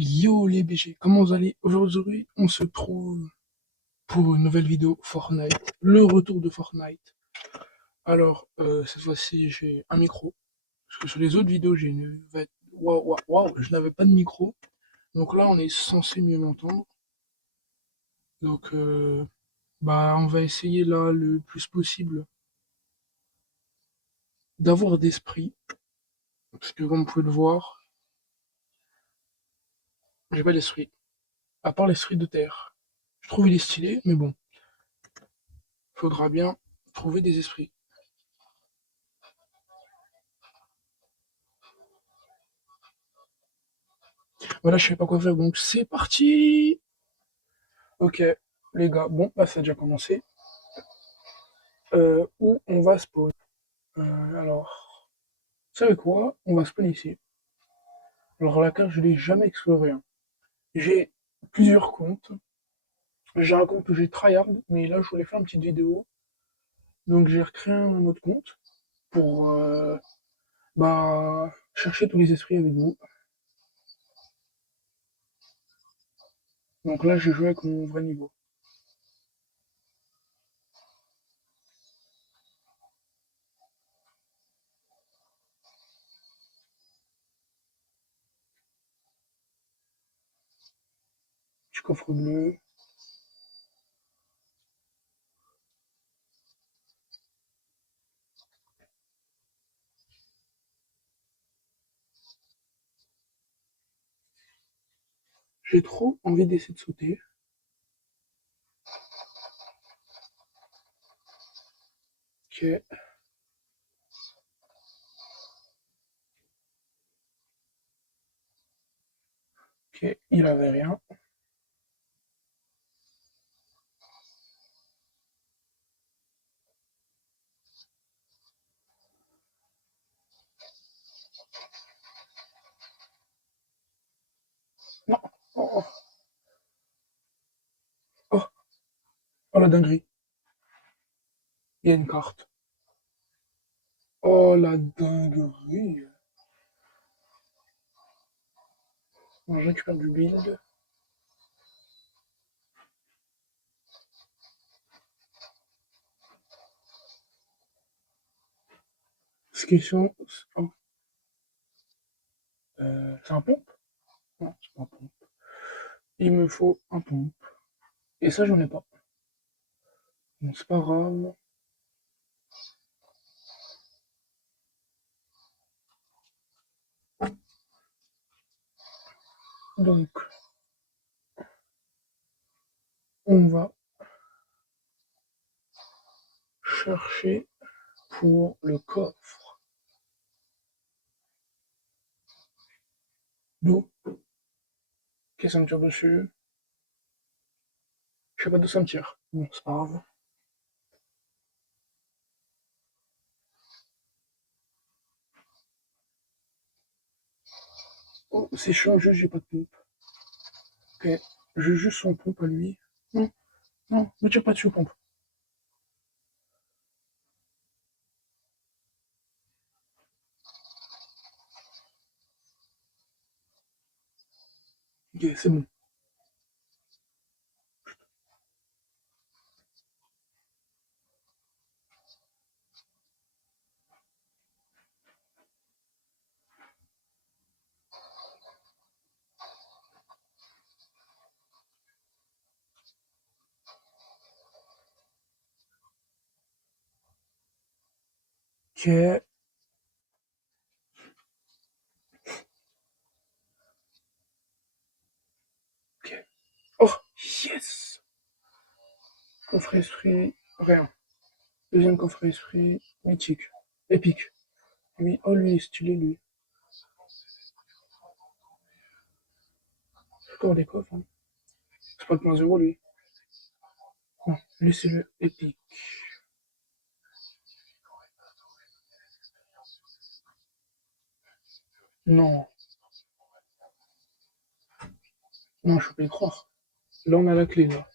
Yo les BG, comment vous allez? Aujourd'hui, on se trouve pour une nouvelle vidéo Fortnite, le retour de Fortnite. Alors, cette fois-ci, j'ai un micro, parce que sur les autres vidéos, j'ai une... Waouh, waouh, waouh, je n'avais pas de micro. Donc là, on est censé mieux m'entendre. Donc, on va essayer là, le plus possible, d'avoir d'esprit, parce que comme vous pouvez le voir, j'ai pas d'esprit, à part l'esprit de terre. Je trouve il est stylé, mais bon, faudra bien trouver des esprits. Voilà, je sais pas quoi faire, donc c'est parti. Ok, les gars, bon, bah ça a déjà commencé. Où on va spawn? Alors, vous savez quoi? On va spawn ici. Alors la carte, je l'ai jamais explorée, hein. J'ai plusieurs comptes. J'ai un compte que j'ai tryhard, mais là je voulais faire une petite vidéo. Donc j'ai recréé un autre compte pour chercher tous les esprits avec vous. Donc là j'ai joué avec mon vrai niveau. Petit coffre bleu. J'ai trop envie d'essayer de sauter. Ok, ok, il avait rien. Non. Oh, oh, oh, oh la dinguerie. Il y a une carte. Oh la dinguerie. Bon, je récupère du build. Ce qui sont... oh, c'est un pompe? Non, c'est pas un pompe. Il me faut un pompe. Et ça, j'en ai pas. Bon, c'est pas grave. Donc, on va chercher pour le coffre. D'où? Qu'est-ce que ça me tire dessus? Je sais pas d'où ça me tire. Bon, c'est pas grave. Oh, c'est chiant, juste j'ai pas de pompe. Ok, j'ai juste son pompe à lui. Non, non, ne tire pas dessus, pompe. Ok, c'est bon. Ok, ok. Oh, yes! Coffre esprit, rien. Deuxième coffre esprit, mythique. Épique. Lui, oh lui, il est stylé, lui. Encore des coffres, hein. C'est pas le point zéro, lui. Non, lui, c'est le épique. Non, non, je peux pas y croire. Là, on a la clé, là.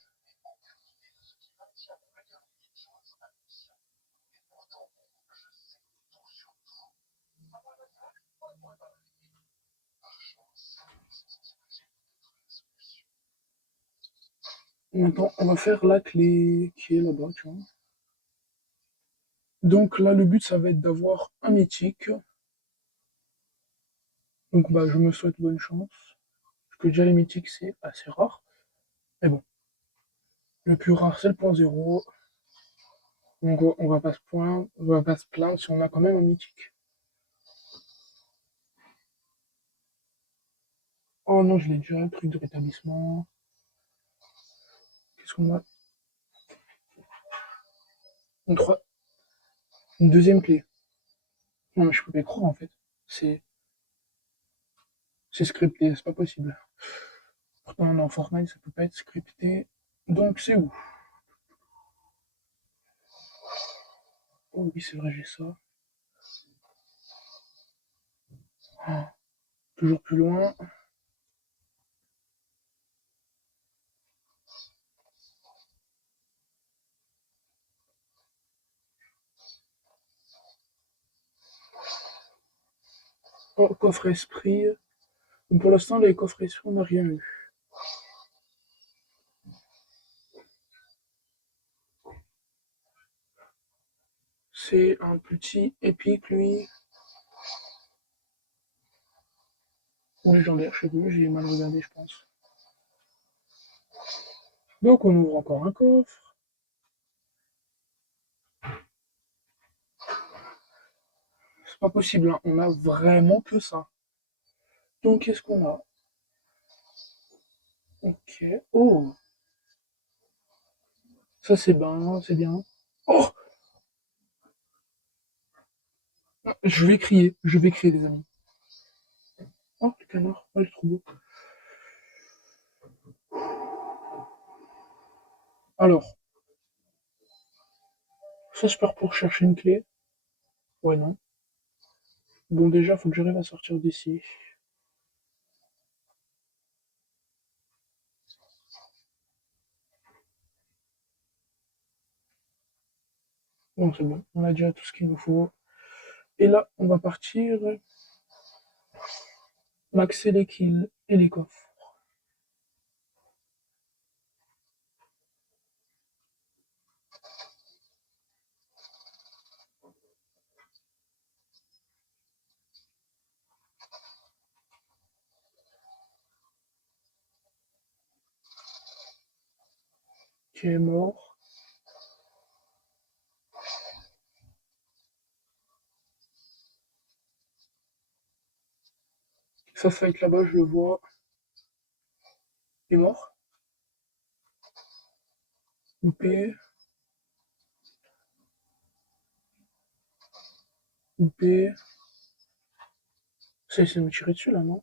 Maintenant, on va faire la clé qui est là-bas, tu vois. Donc là, le but, ça va être d'avoir un mythique. Donc bah, je me souhaite bonne chance. Parce que déjà, les mythiques, c'est assez rare. Mais bon, le plus rare, c'est le point zéro. Donc on va pas on va pas se plaindre si on a quand même un mythique. Oh non, je l'ai déjà, le truc de rétablissement. Qu'est-ce qu'on a? Une, une deuxième clé. Non, mais je peux pas y croire en fait. C'est c'est scripté, c'est pas possible. Pourtant, dans Fortnite, ça peut pas être scripté. Donc c'est où? Oh oui, c'est vrai, j'ai ça. Ah, toujours plus loin. Oh, coffre esprit. Donc, pour l'instant, les coffres esprit, on n'a rien eu. C'est un petit épique, lui. Ou légendaire, je sais plus, j'ai mal regardé, je pense. Donc on ouvre encore un coffre. C'est pas possible, hein. On a vraiment que ça. Donc qu'est-ce qu'on a? Ok. Oh, ça c'est bien, c'est bien. Oh, je vais crier des amis. Oh, le canard, oh, il est trop beau. Alors, ça je pars pour chercher une clé. Ouais, non. Bon, déjà, faut que j'arrive à sortir d'ici. Bon, c'est bon, on a déjà tout ce qu'il nous faut. Et là, on va partir maxer les kills et les coffres. Qui est mort. Ça fight là-bas, je le vois. Il est mort. Loupé. Loupé. Ça essaie de me tirer dessus là, non?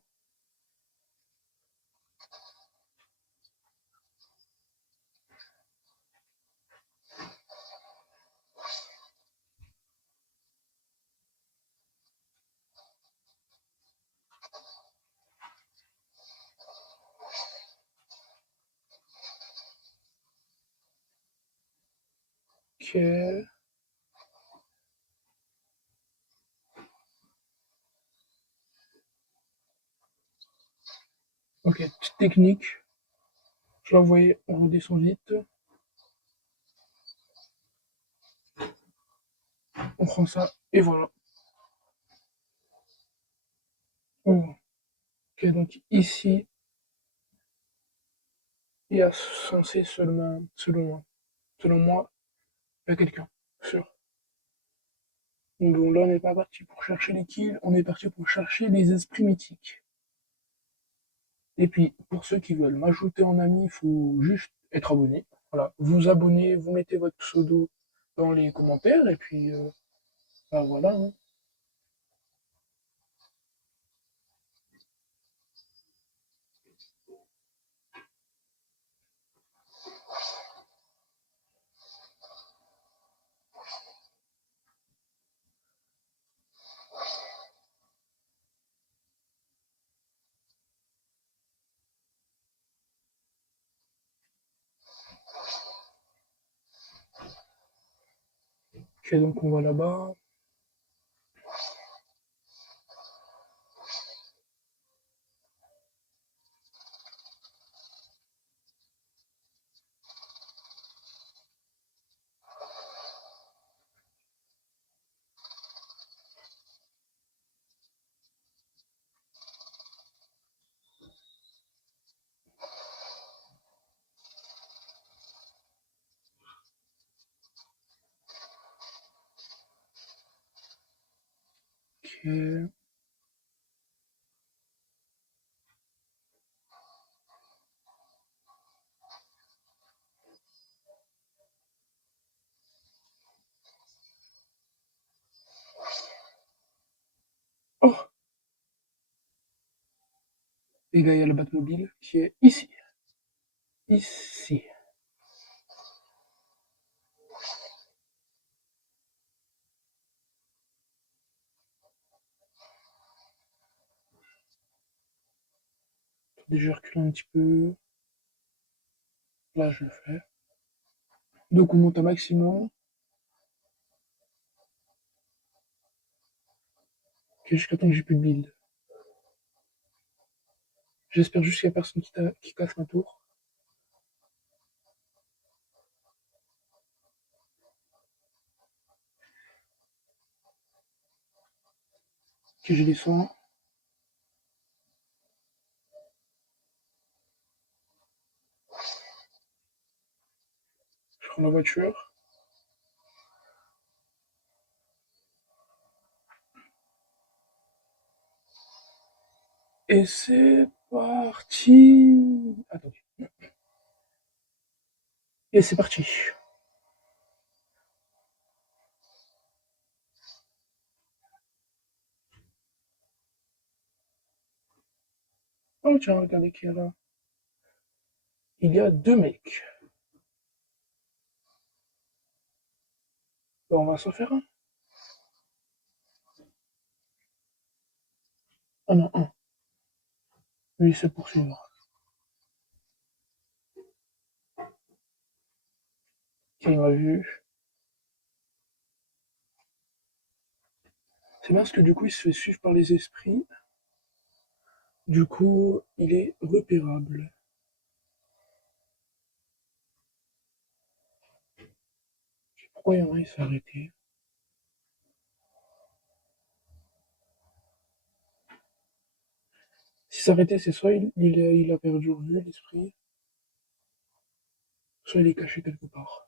Ok. Ok, petite technique. Je l'ai envoyé, on redescend vite. On prend ça, et voilà. Oh. Ok, donc ici, il y a censé seulement, selon moi, il y a quelqu'un, sûr. Donc bon, là, on n'est pas parti pour chercher les kills, on est parti pour chercher les esprits mythiques. Et puis, pour ceux qui veulent m'ajouter en ami, il faut juste être abonné. Voilà, vous abonnez, vous mettez votre pseudo dans les commentaires, et puis, bah voilà, hein. Ok, donc on va là-bas. Oh! Les gars, il y a la Batmobile qui est ici. Ici. Déjà reculer un petit peu. Là, je le fais. Donc on monte à maximum. Ok, jusqu'à temps que j'ai plus de build. J'espère juste qu'il n'y a personne qui casse ma tour. Ok, je descends. Je prends la voiture. Et c'est parti. Attendez. Et c'est parti. Oh tiens, regardez qui est là. Il y a deux mecs. Bon, on va s'en faire un. Ah non, un. Lui, c'est poursuivre. Ok, il m'a vu. C'est bien parce que du coup, il se fait suivre par les esprits. Du coup, il est repérable. Pourquoi il y en a, il s'est arrêté? Si s'arrêtait, c'est soit il a perdu vue, l'esprit, soit il est caché quelque part.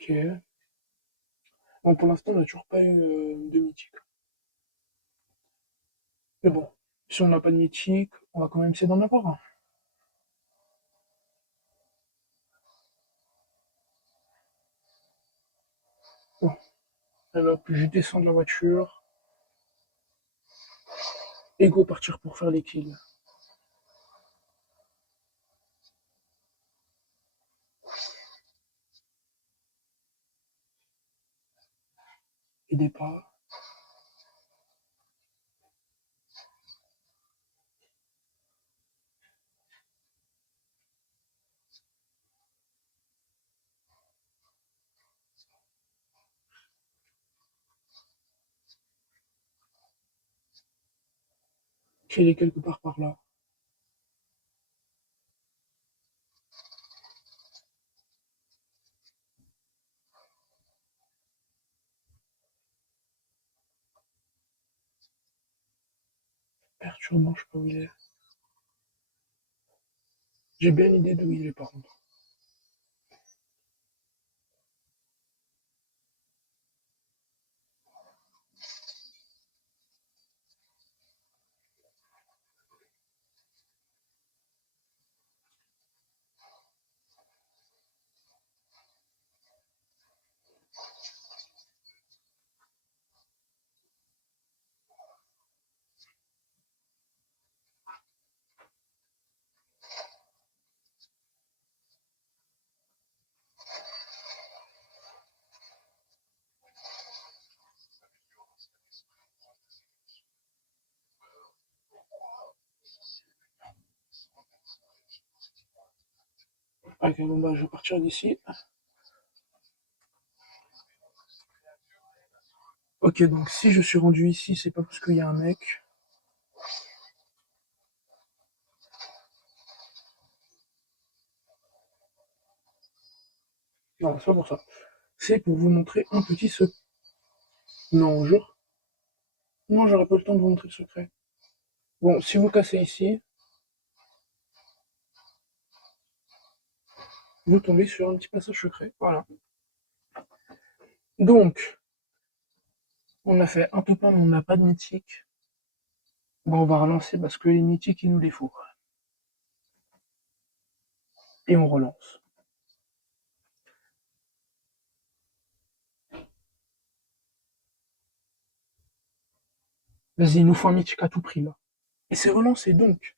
Ok. Bon, pour l'instant, on n'a toujours pas eu de mythique. Mais bon, si on n'a pas de mythique, on va quand même essayer d'en avoir un. Bon, alors, je descends de la voiture et go partir pour faire les kills. Et des pas. Qu'il est quelque part par là. Perturbant, je sais pas où il est. J'ai bien l'idée d'où il est par contre. Ok, bon bah je vais partir d'ici. Ok, donc si je suis rendu ici, c'est pas parce qu'il y a un mec. Non, c'est pas pour ça. C'est pour vous montrer un petit secret. Non, jure. Non, j'aurais pas le temps de vous montrer le secret. Bon, si vous cassez ici, vous tombez sur un petit passage secret. Voilà. Donc, on a fait un top 1, mais on n'a pas de mythique. Bon, on va relancer parce que les mythiques, il nous les faut. Et on relance. Vas-y, il nous faut un mythique à tout prix, là. Et c'est relancé, donc.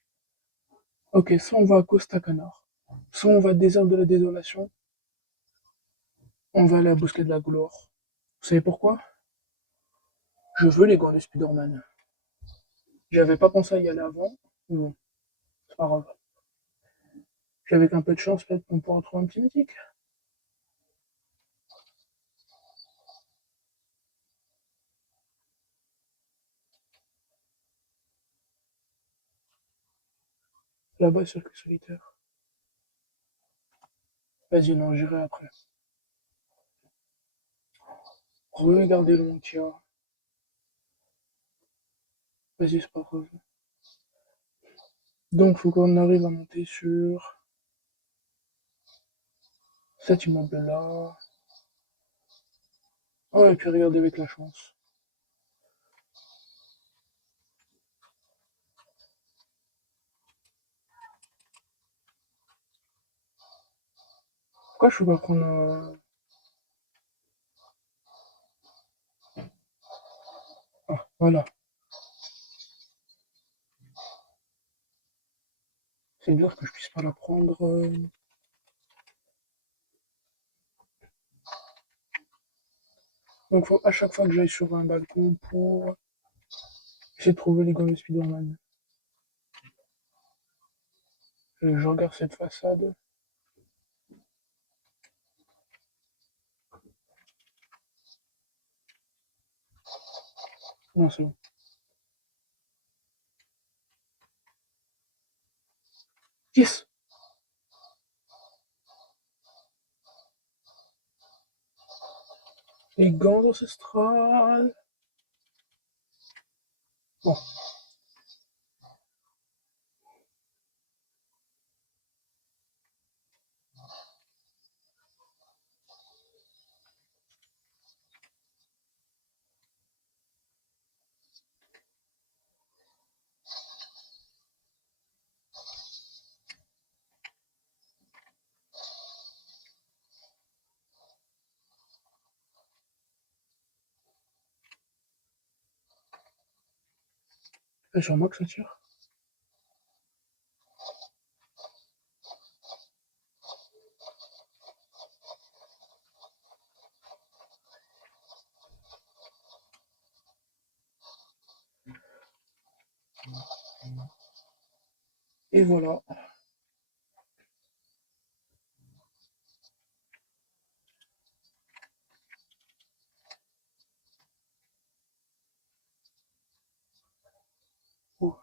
Ok, soit on va à Costa Canard, soit on va à Désert de la Désolation, on va aller à Bosquet de la Gloire. Vous savez pourquoi? Je veux les gants de Spider-Man. J'avais pas pensé à y aller avant, mais bon, c'est pas grave. J'avais qu'un peu de chance, peut-être qu'on pourra trouver un petit mythique. Là-bas, circuit solitaire. Vas-y, non, j'irai après. Regardez le monde qu'il y a. Vas-y, c'est pas grave. Donc, faut qu'on arrive à monter sur cet immeuble-là. Oh, et puis regardez avec la chance. Pourquoi je peux pas prendre un... Ah, voilà. C'est bizarre que je puisse pas la prendre. Donc, faut à chaque fois que j'aille sur un balcon pour essayer de trouver les gants de Spider-Man. Et je regarde cette façade. Non, c'est bon. Yes! Les gants ancestrales. Bon, c'est sur moi que ça tire. Et voilà. Oh.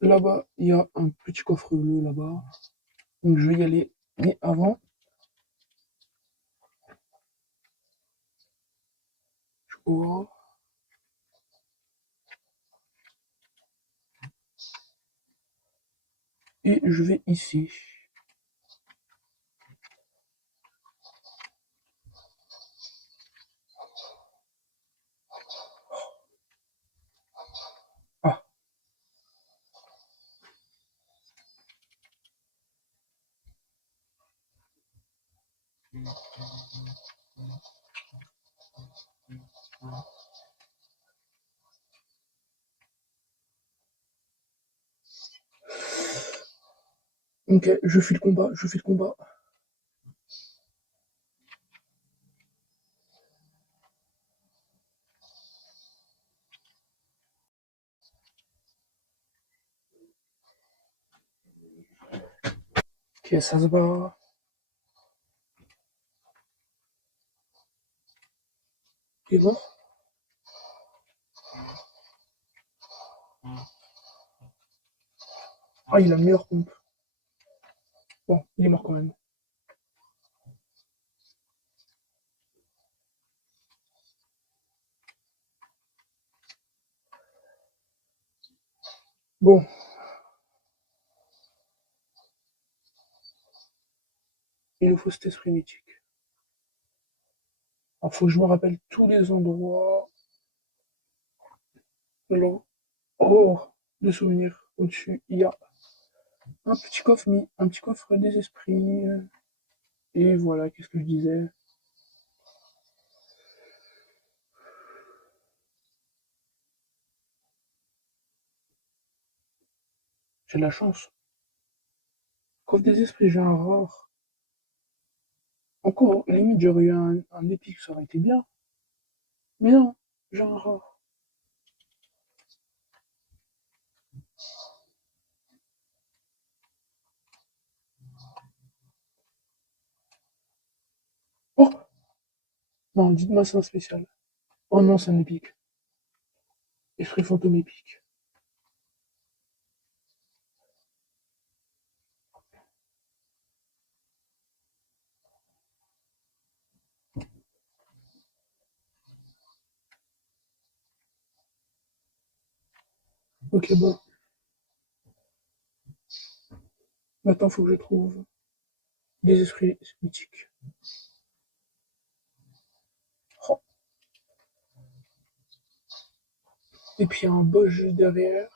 Là-bas, il y a un petit coffre bleu là-bas. Donc je vais y aller. Mais avant, je vois. Et je vais ici. Ah, ok, je fais le combat, je fais le combat. Ok, ça se bat. Il est mort? Ah, il a le meilleur pompe. Bon, il est mort quand même. Bon, il nous faut cet esprit mythique. Il faut que je me rappelle tous les endroits. Alors, oh, de souvenirs. Au-dessus, il y a un petit coffre des esprits. Et voilà, qu'est-ce que je disais? J'ai de la chance. Coffre des esprits, j'ai un rare. Encore, limite, j'aurais eu un épique, ça aurait été bien. Mais non, j'ai un rare. Oh, non, dites-moi c'est un spécial. Oh non, c'est un épique. Esprit fantôme épique. Ok, bon. Maintenant, faut que je trouve des esprits mythiques. Oh. Et puis, il y a un boss juste derrière.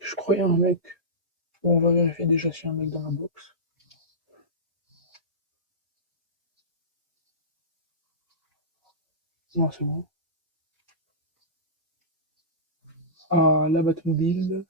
Je croyais un mec. Bon, on va vérifier déjà s'il y a un mec dans la box. Non, c'est bon. Ah, la Batmobile.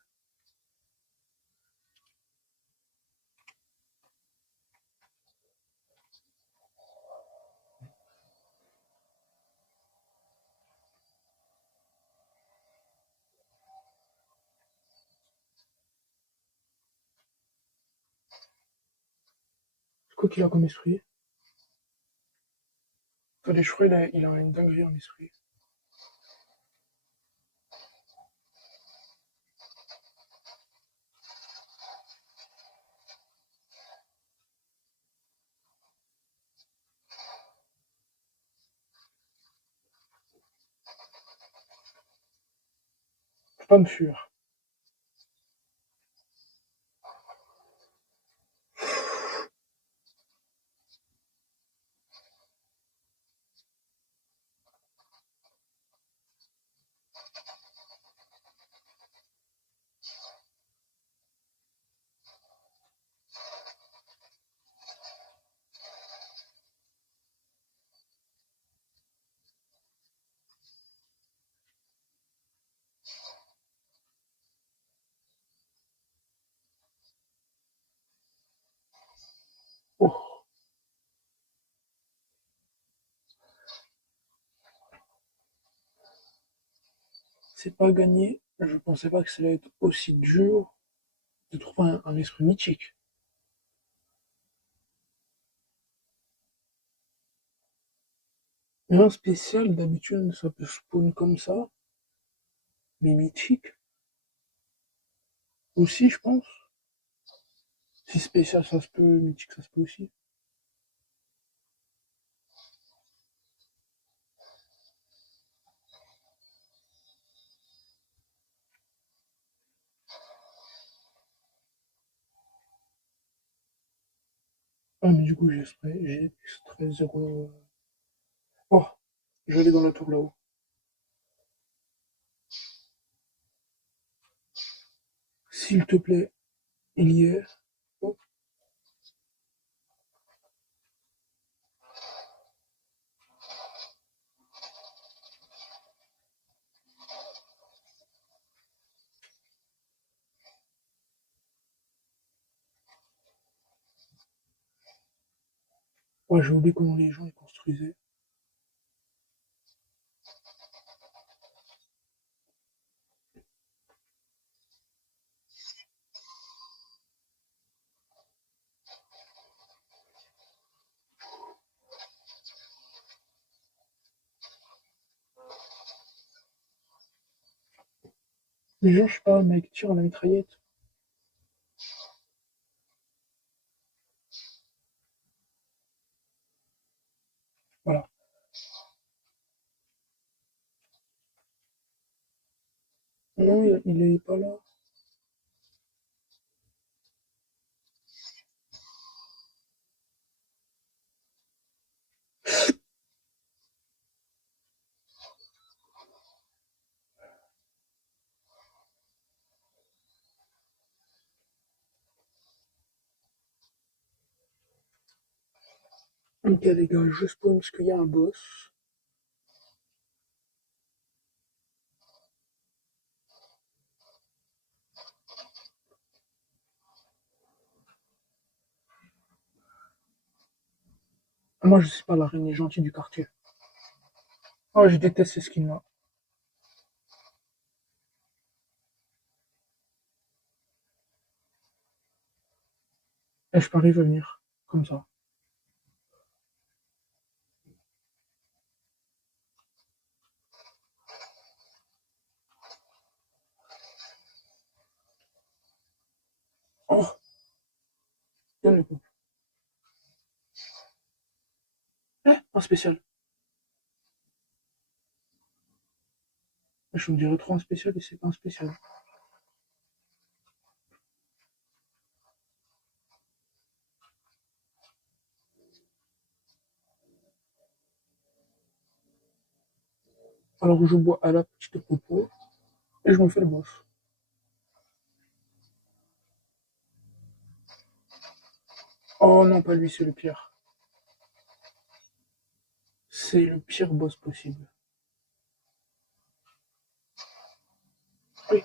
C'est quoi qu'il a comme esprit? Allez, je crois qu'il a une dinguerie en esprit. Faut pas me fuir. Oh, c'est pas gagné. Je pensais pas que ça allait être aussi dur de trouver un esprit mythique. Mais un spécial, d'habitude, ça peut spawn comme ça. Mais mythique aussi, je pense. Si spécial, ça se peut, mythique, ça se peut aussi. Ah, mais du coup, j'ai extrait 0. Oh, je vais aller dans la tour là-haut. S'il te plaît, il y est. Oh, Ouais, j'ai oublié comment les gens les construisaient. Les gens, je sais pas, mec, tirent à la mitraillette. Voilà. Non, il est pas là. Ok, les gars, je spawn parce qu'il y a un boss. Moi, je suis pas l'araignée gentille du quartier. Oh, je déteste ces skins-là. Et je peux arriver à venir. Comme ça. Oh, donne le coup. Un spécial. Je me dirais trop un spécial et c'est pas un spécial. Alors je bois à la petite popo et je me fais le boss. Oh non, pas lui, c'est le pire. C'est le pire boss possible. Oui,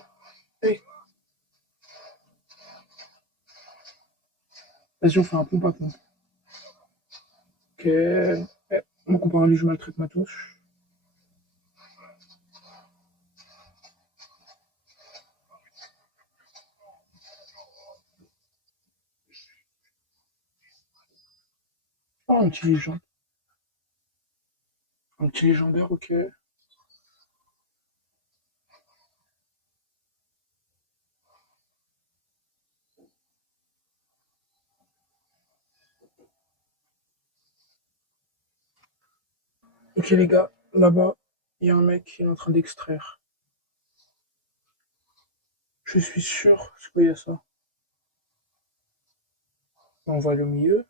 oui. Vas-y, on fait un pompe à pompe. Ok. Mon comparé, lui, je maltraite ma touche. Oh, un petit légende. Un petit légendaire, ok. Ok, les gars, là-bas, il y a un mec qui est en train d'extraire. Je suis sûr, c'est quoi, il y a ça. On va aller au milieu.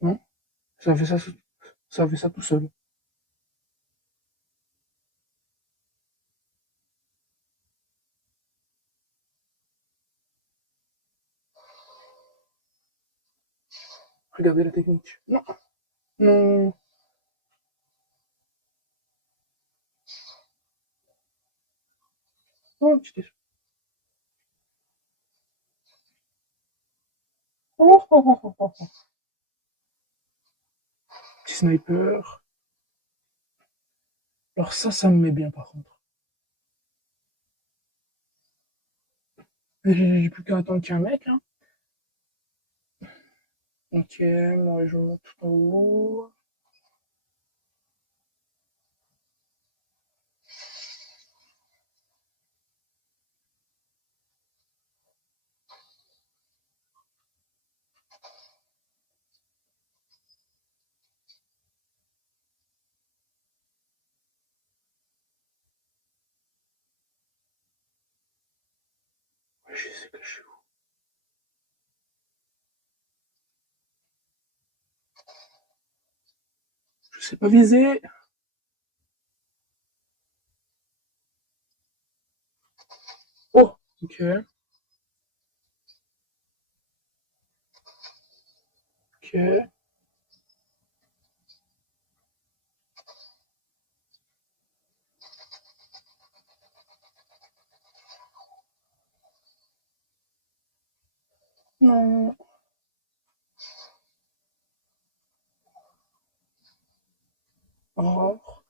Non, ça fait ça, ça fait ça tout seul. Regardez la technique. Non, non. Oh, oh, oh, oh, oh, oh. Petit sniper. Alors ça me met bien par contre. J'ai plus qu'à attendre qu'il y ait un mec, hein. Ok, moi je monte tout en haut. Ouais, je sais que je suis où. Je sais pas viser. Oh, ok, ok. Non. Rare.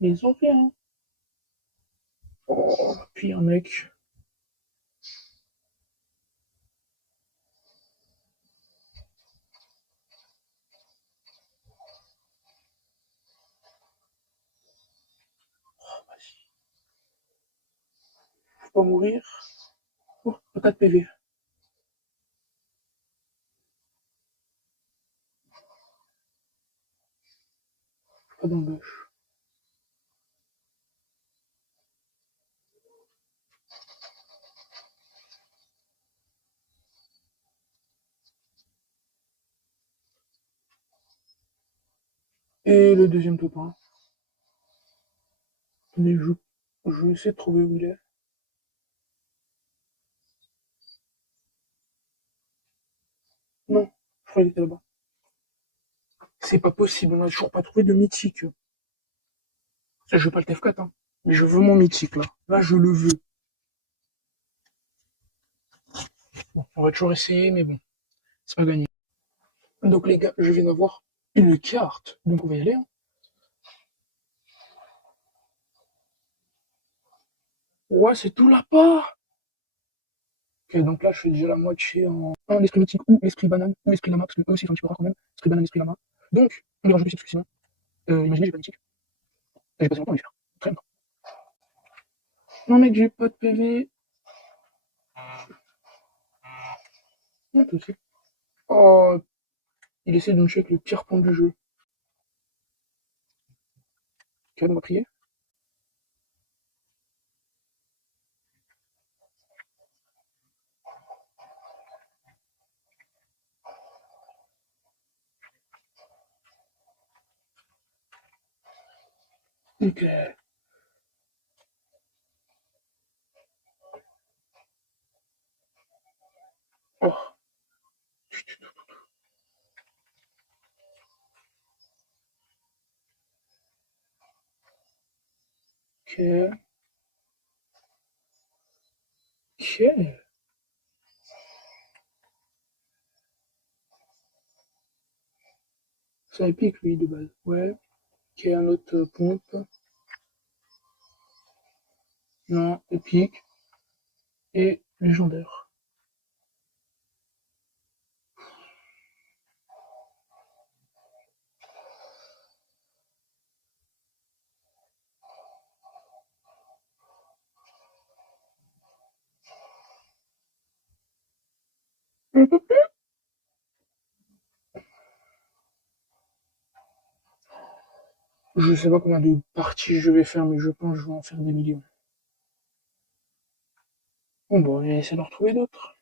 Ils ont rien. Oh, pire mec. Oh, vas-y. Faut pas mourir. Oh, 4 PV. Pas d'embûche. Et le deuxième top 1. Mais je vais essayer de trouver où il est. Non, je crois qu'il était là-bas. C'est pas possible, on a toujours pas trouvé de mythique. Je veux pas le TF4, hein. Mais je veux mon mythique, là. Là, je le veux. Bon, on va toujours essayer, mais bon, c'est pas gagné. Donc, les gars, je viens d'avoir une carte. Donc, on va y aller, hein. Ouais, c'est tout là-bas. Ok, donc là, je fais déjà la moitié en un esprit mythique ou esprit banane ou esprit lama, parce que eux aussi, c'est un petit peu rare quand même. Esprit banane, esprit lama. Donc, on les rajoute ici, parce que sinon, imaginez, j'ai pas de mythique. J'ai passé longtemps à les faire. Très longtemps. Non, mec, j'ai pas de PV. Non, toi aussi. Oh, il essaie de me check le pire point du jeu. Ok, on va prier. Ok. Oh, ok. Ok. Ça épique, lui, de base. Ouais. Ok, un autre pompe. Non, épique. Et légendaire. Je sais pas combien de parties je vais faire, mais je pense que je vais en faire des millions. Bon, bon, on va essayer d'en retrouver d'autres.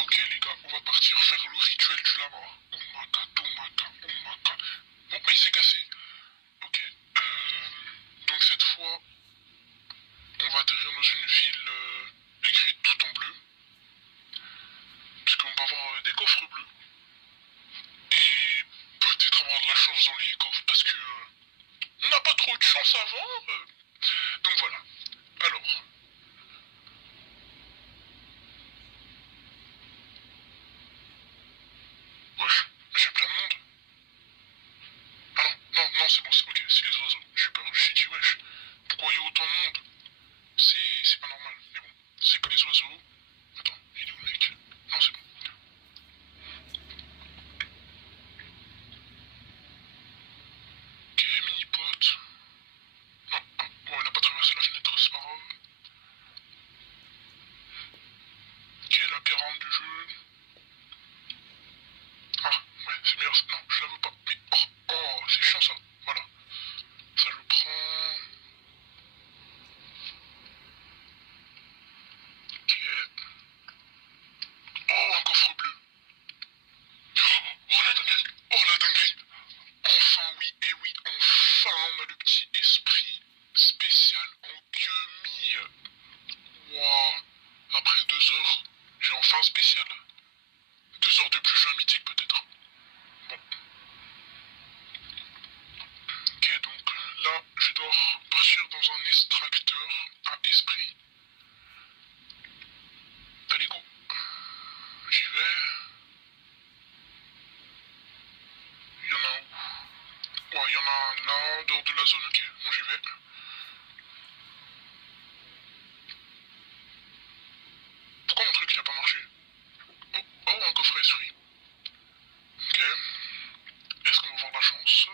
Ok les gars, on va partir faire le rituel du lama. Umaka, Tumaka, Umaka. Bon bah il s'est cassé. Ok. Donc cette fois, on va atterrir dans une ville écrite tout en bleu. Puisqu'on va avoir des coffres bleus. Et peut-être avoir de la chance dans les coffres parce que on n'a pas trop de chance avant. Donc voilà. Alors, Ok, c'est les oiseaux. J'ai peur. J'ai dit wesh. Pourquoi il y a autant de monde? C'est pas normal. Mais bon, c'est que les oiseaux. Attends, il est où le mec? Non, c'est bon. Ok, mini pote. Non, ah, bon, il a pas traversé la fenêtre, c'est pas grave. Ok, la 40 du jeu. Ah, ouais, c'est meilleur. Non, je la veux pas. Mais oh, c'est chiant ça. Voilà. Ça, je prends. Ok. Oh, un coffre bleu. Oh la dinguerie. Oh la dinguerie. Enfin, oui, et oui, enfin, on a le petit esprit spécial en gueumille. Waouh. Après 2 heures, j'ai enfin un spécial. 2 heures de plus, je suis un mythique peut-être. Bon. Ok, donc là, je dois partir dans un extracteur à esprit. Allez, go. J'y vais. Il y en a un où? Ouais, il y en a un là, dehors de la zone, ok. Bon, j'y vais. Pourquoi mon truc il a pas marché? Oh, oh, un coffret esprit. Ok. Est-ce qu'on va avoir la chance?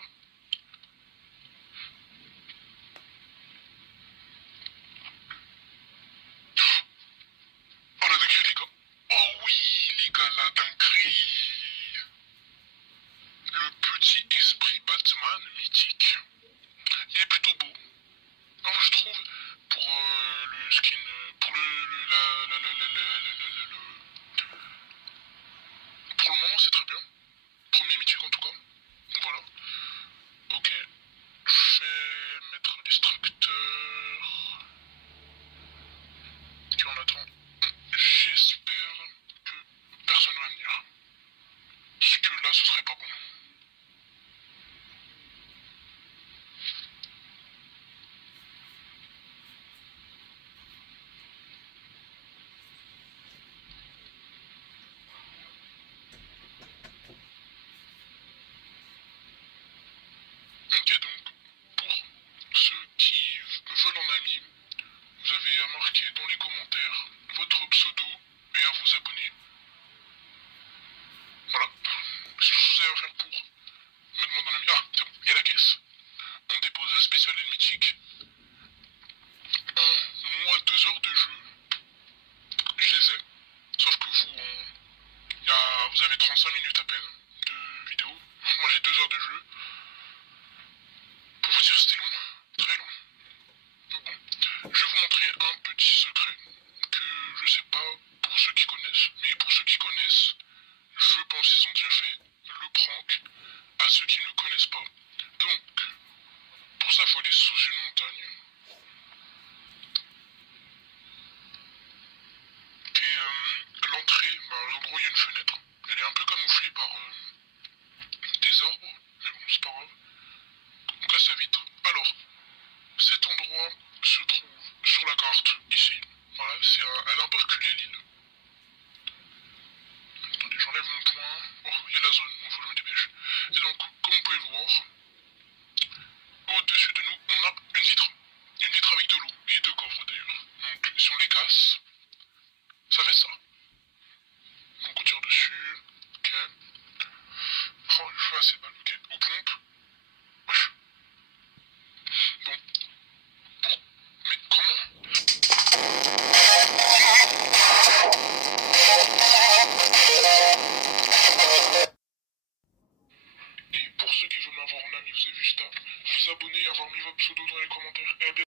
Oh la dinguerie les gars. Oh oui les gars, la dinguerie. Le petit esprit Batman mythique. Il est plutôt beau. Alors je trouve pour le skin, pour pour le moment c'est très bien. Premier mythique en tout cas. Donc voilà. Ok. Je vais mettre l'extracteur. Ok, on attend. J'espère que personne va venir. Parce que là ce serait pas bon. Ok, donc pour ceux qui me veulent en ami, vous avez à marquer dans les commentaires votre pseudo et à vous abonner. Voilà. Ce que vous avez à faire pour me demander un ami. Ah, c'est bon, il y a la caisse. On dépose le spécial et le mythique. En moins 2 heures de jeu, je les ai. Sauf que vous, vous avez 35 minutes à peine de vidéo. Moi j'ai 2 heures de jeu. Pour vous dire c'était long, très long. Donc bon, je vais vous montrer un petit secret que je sais pas pour ceux qui connaissent, mais pour ceux qui connaissent, je pense qu'ils ont déjà fait le prank à ceux qui ne connaissent pas. Donc, pour ça, il faut aller sous une montagne. Et l'entrée, l'endroit où il y a une fenêtre, elle est un peu camouflée par des arbres, mais bon, c'est pas grave. On casse la vitre. Alors, cet endroit se trouve sur la carte, ici. Voilà, elle a un peu reculé l'île. Attendez, j'enlève mon point. Oh, il y a la zone, il faut que je me dépêche. Et donc, comme vous pouvez le voir, au-dessus de nous, on a une vitre. Une vitre avec de l'eau, et 2 coffres d'ailleurs. Donc, si on les casse, ça fait ça. Donc, on tire dessus. Ok. Oh, je fais assez mal. Ok, aux pompes. Wesh. Bon. Pour... Mais comment? Et pour ceux qui veulent m'avoir en ami, vous avez juste à vous abonner et avoir mis votre pseudo dans les commentaires. Et à bientôt.